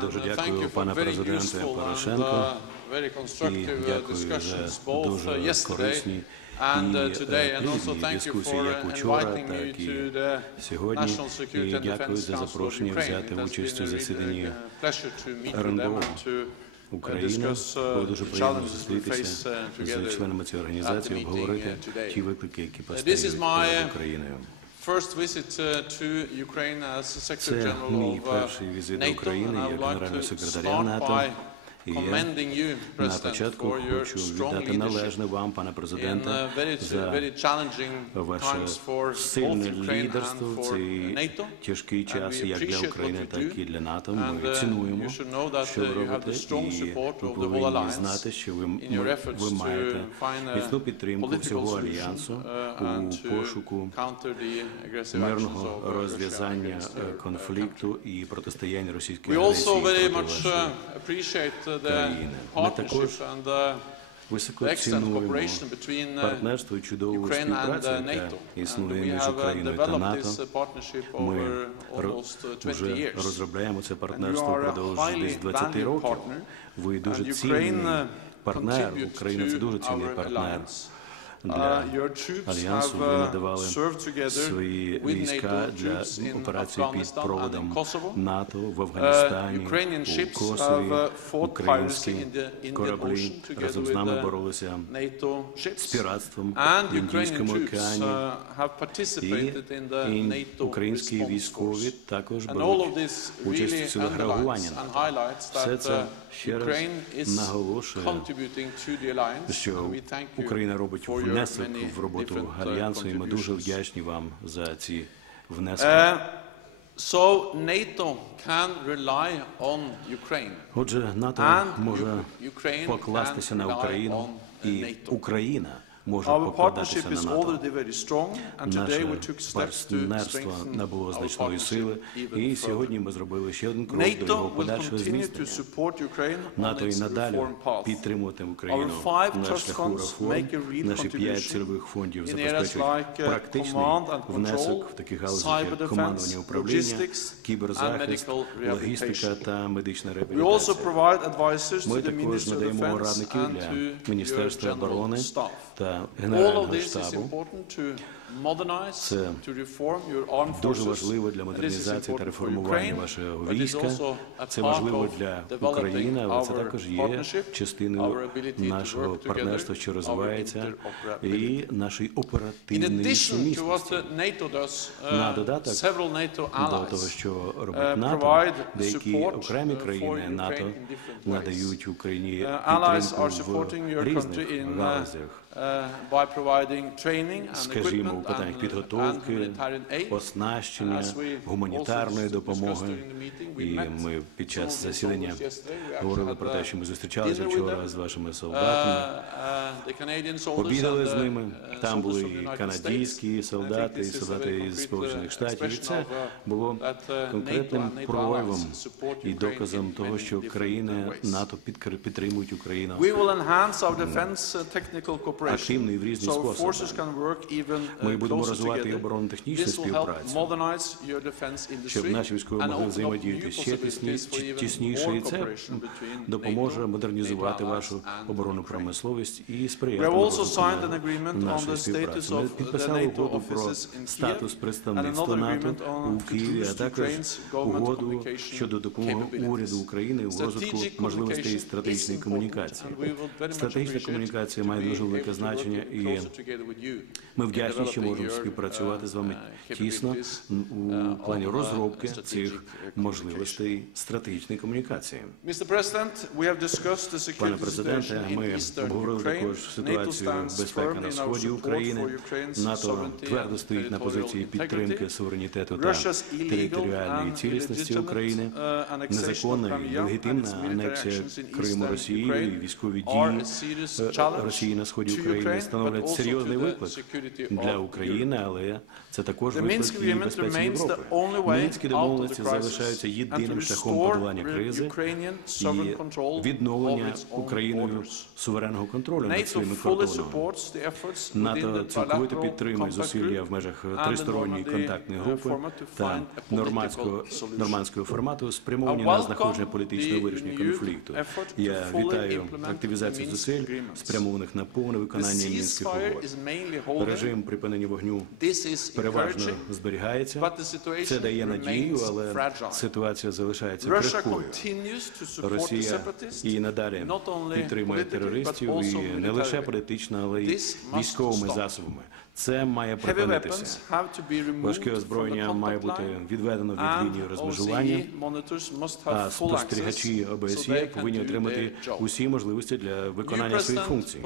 Дуже uh, thank дякую, пане президенте Порошенко. uh, І uh, дякую за uh, дуже yesterday корисні і uh, е, and also thank you дискусії, for як uh, учора, inviting me так і to the сьогодні. National Security І дякую за запрошення взяти участь у засіданні uh, РНБО uh, uh, Було дуже приємно зустрітися uh, з членами цієї організації, обговорити uh, ті виклики, які постають перед Україною. first visit uh, to Ukraine as Secretary General of uh, NATO, and I would like to start by я на початку хочу віддати належне вам, пане президенте, uh, за ваше сильне лідерство в цей тяжкий час як для України, так і для НАТО. Ми uh, цінуємо, що uh, ви робите, і ви повинні знати, що ви, ви маєте міцну підтримку всього альянсу uh, у пошуку мирного uh, розв'язання е, uh, конфлікту і протистояння російської агресії проти вашої uh, uh, країни. Ми також uh, Високо цінуємо uh, партнерство і чудову співпрацю, uh, яка існує між uh, Україною та НАТО. uh, Ми over ро- almost uh, 20 вже розробляємо це партнерство впродовж десь 20 valued років. Ви дуже цінний uh, партнер. Україна це дуже цінний партнер. Для Uh, альянсу. Ви uh, надавали свої війська для операції під проводом. НАТО в Uh, Афганістані, у Косові, uh, українські кораблі разом з нами боролися з піратством в Індійському океані. uh, І, українські військові також беруть участь у underlines реагування and НАТО. Все це uh, ще раз наголошує, що Україна робить your внесок в роботу uh, альянсу, і ми дуже вдячні вам за ці внески. Uh, so NATO can rely on Ukraine. Отже, НАТО може покластися на Україну, uh, і Україна може Our покладатися на НАТО. Наше партнерство набуло значної сили, і сьогодні ми зробили ще один крок до його подальшого зміцнення. НАТО і надалі підтримуватиме Україну на шляху реформ. Наші п'ять цільових фондів забезпечують uh, практичний внесок в таких галузях, cyber як командування управління, кіберзахист, логістика та медична реабілітація. Ми також надаємо радників для to your Міністерства in All of this is important to Це Дуже важливо для модернізації та реформування вашого війська. Це важливо для України, але це також є частиною нашого партнерства, що розвивається, і нашої оперативної сумісності. uh, На uh, додаток До того, що uh, робить НАТО, деякі окремі uh, країни НАТО надають Україні Uh, підтримку в різних uh, галузях. uh, Скажімо, у питаннях uh, підготовки, оснащення, гуманітарної допомоги. І ми під час засідання говорили про те, uh, що ми зустрічалися вчора з вашими uh, солдатами. uh, Обідали з ними. uh, Там були і канадійські солдати, і солдати із uh, Сполучених Штатів. І це uh, було uh, конкретним проявом і доказом того, що країни. НАТО підтримують Україну. Uh, Активно і в різні способи. Uh, Ми будемо розвивати оборонно-технічну співпрацю, щоб наші військові могли взаємодіяти ще тісніше, і це допоможе модернізувати вашу оборонну промисловість і сприяти status співпраці. Ми підписали угоду про статус представництва НАТО у Києві, а також угоду щодо допомоги уряду України у розвитку можливостей стратегічної комунікації. Стратегічна комунікація має дуже велике значення, і ми вдячні, що можемо співпрацювати з вами тісно у плані розробки цих можливостей стратегічної комунікації. Пане президенте, ми обговорили також ситуацію безпеки на сході України. НАТО твердо стоїть на позиції підтримки суверенітету та територіальної цілісності України, uh, незаконна і military анексія Криму Росією і військові дії е, Росії на сході України становлять серйозний виклик для of України, але це також виклик і безпеці Європи. Мінські домовленості залишаються єдиним шляхом подолання кризи і відновлення Україною суверенного контролю над своїми кордонами. НАТО цілковито підтримує зусилля в межах тристоронньої контактної групи та нормандського нормандського формату, спрямовані на знаходження політичного вирішення конфлікту. Я вітаю активізацію зусиль, спрямованих на повне виконання мінських угод. Режим припинення вогню переважно зберігається. Це дає надію, але ситуація залишається крихкою. Росія і надалі підтримує терористів і не лише політично, але й військовими засобами. Це має припинитися. Важке озброєння має бути відведено від лінії розмежування, а спостерігачі ОБСЄ повинні отримати усі можливості для виконання своїх функцій.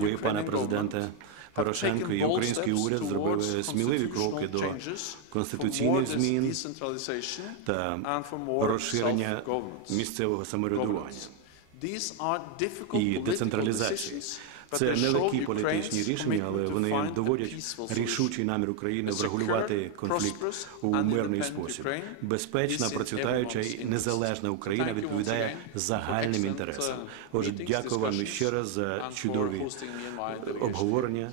Ви, пане президенте Порошенко і український уряд зробили сміливі кроки до конституційних змін та розширення місцевого самоврядування. і децентралізації. Це нелегкі політичні рішення, але вони доводять рішучий намір України врегулювати конфлікт у мирний спосіб. Безпечна, процвітаюча і незалежна Україна відповідає загальним інтересам. uh, Отже, дякую вам ще раз за чудові обговорення.